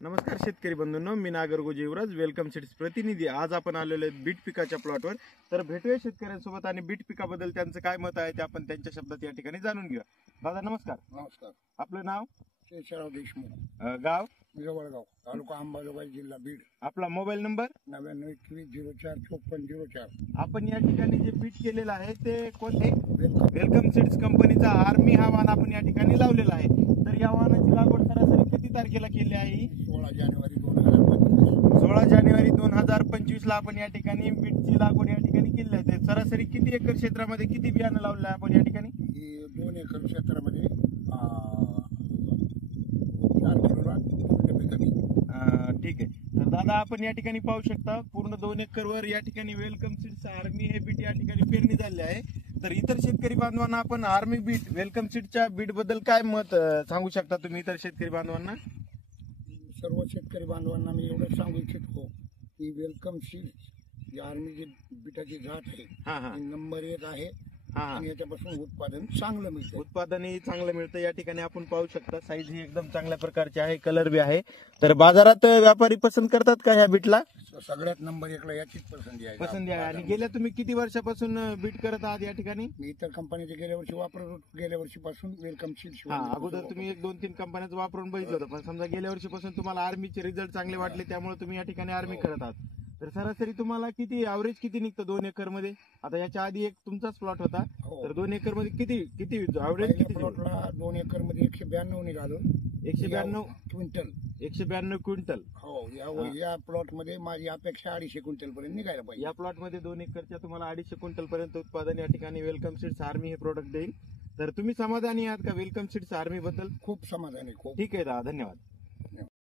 नमस्कार शेतकरी बंधूंनो, मी नागर युवराज welcome seeds प्रतिनिधी। आज आपण आलेलो आहेत बीट पिकाच्या प्लॉटवर। तर भेटूया शेतकऱ्यांसोबत आणि बीट पिकाबद्दल त्यांचं काय मत आहे ते आपण त्यांच्या शब्दात या ठिकाणी जाणून घेऊया। दादा नमस्कार। नमस्कार। आपलं नाव? शेषराव देशमुख, गाव? जवळगाव, तालुका अंबाजोगाई, जिल्हा बीड। आपला मोबाईल नंबर? 9921045404। आपण या ठिकाणी जे बीट केलेलं आहे ते कोणते? वेलकम सीड्स कंपनीचा आर्मी हा वाहन आपण या ठिकाणी लावलेला आहे। तर या वाहनाची लागवड सरासरी किती तारखेला केली आहे? 16 जानेवारी 2025। 16 जानेवारी 2025 ला आपण या ठिकाणी बीटची लागवड या ठिकाणी केली आहे। सरासरी किती एकर क्षेत्रामध्ये किती बियाणं लावलं आहे आपण या ठिकाणी? 2 एकर क्षेत्रामध्ये 4 किलोला कमी। ठीक आहे। तर दादा आपण या ठिकाणी पाहू शकता पूर्ण 2 एकर वर या ठिकाणी वेलकम सीड्स आर्मी हे बीट या ठिकाणी पेरणी झाले आहे। तर इतर शेतकरी बांधवांना आपण आर्मी बीट वेलकम सीडच्या बीट बद्दल काय मत सांगू शकता तुम्ही इतर शेतकरी बांधवांना? सर्व शेतकरी बांधवांना मी एवढंच सांगू इच्छितो की वेलकम सीड्स जी आर्मी बीटाची जात आहे ती नंबर 1 आहे आणि याच्यापासून उत्पादन चांगलं मिळतं। उत्पादनही चांगलं मिळतं। या ठिकाणी आपण पाहू शकता साईज ही एकदम चांगल्या प्रकारची आहे, कलर बी आहे। तर बाजारात व्यापारी पसंत करतात का ह्या बीटला? सगळ्यात नंबर 1 ला याचीच पसंती आहे। आणि गेल्या तुम्ही किती वर्षापासून बीट करत आहात या ठिकाणी? मी इतर कंपनीचे गेल्या वर्षी वापरत होतो, गेल्या वर्षीपासून वेलकम सीड्स। अगोदर तुम्ही 1-2-3 कंपन्याच वापरून बघितलं होतं, पण समजा गेल्या वर्षीपासून तुम्हाला आर्मीचे रिझल्ट चांगले वाटले त्यामुळे तुम्ही या ठिकाणी आर्मी करत आहात। तर सरासरी तुम्हाला किती ऍव्हरेज किती निघतं 2 एकर मध्ये? आता याच्या आधी एक तुमचाच प्लॉट होता, तर 2 एकर मध्ये किती ऍव्हरेज किती? प्लॉटला 2 एकर मध्ये 192 निघालो। 192 क्विंटल। 192 क्विंटल। हो, या प्लॉट मध्ये माझी अपेक्षा 250 क्विंटल पर्यंत निघायला पाहिजे। या प्लॉट मध्ये 2 एकरच्या तुम्हाला 250 क्विंटल पर्यंत उत्पादन या ठिकाणी वेलकम सीड्स आर्मी हे प्रोडक्ट देईल। तर तुम्ही समाधानी आहात का वेलकम सीड्स आर्मी बद्दल? खूप समाधानी, खूप। ठीक आहे दादा, धन्यवाद।